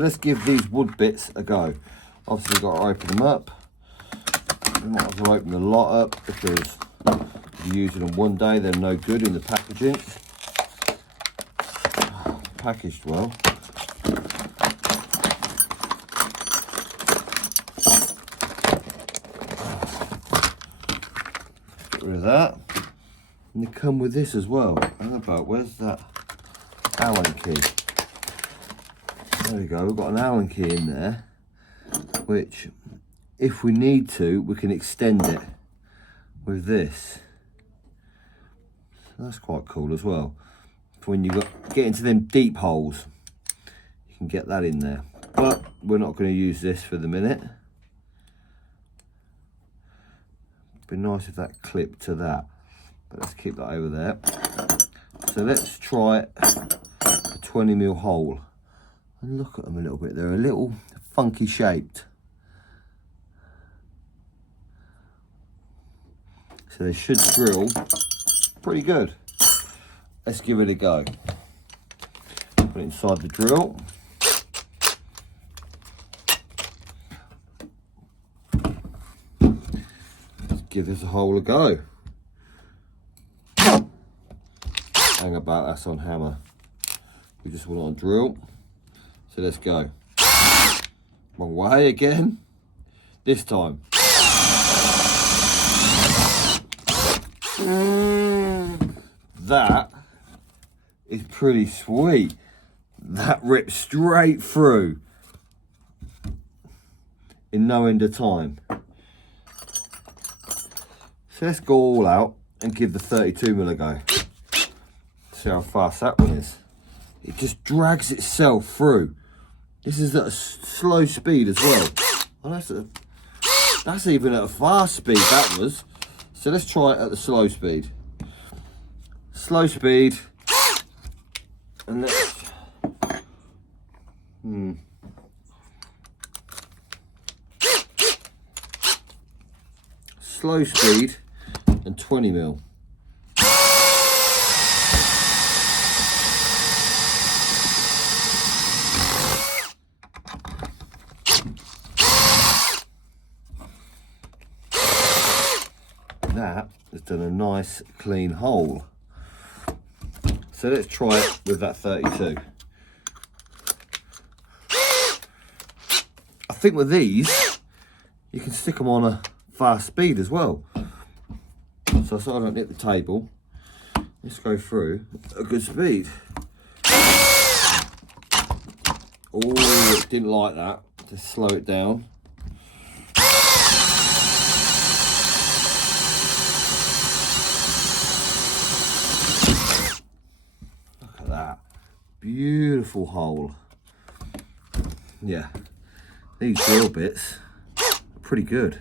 Let's give these wood bits a go. Obviously we've got to open them up. We might as well open the lot up because if you're using them one day they're no good in the packaging. Packaged well. Get rid of that. And they come with this as well. How about, where's that Allen key? There we go, we've got an Allen key in there, which if we need to, we can extend it with this. So that's quite cool as well. For when you get into them deep holes, you can get that in there. But we're not going to use this for the minute. It'd be nice if that clipped to that, but let's keep that over there. So let's try a 20mm hole. And look at them a little bit, they're a little funky shaped. So they should drill pretty good. Let's give it a go. Put it inside the drill. Let's give this a hole a go. Hang about, that's on hammer. We just want to drill. So let's go. Wrong way again. This time. That is pretty sweet. That ripped straight through in no end of time. So let's go all out and give the 32mm a go. See how fast that one is. It just drags itself through. This is at a slow speed as well. Oh, that's even at a fast speed, that was. So let's try it at the slow speed. Slow speed. And let's... Slow speed and 20mm. That has done a nice clean hole. So let's try it with that 32. I think with these you can stick them on a fast speed as well, so I don't hit the table. Let's go through at a good speed. Oh, it didn't like that. Just slow it down. That beautiful hole. Yeah, these drill bits are pretty good.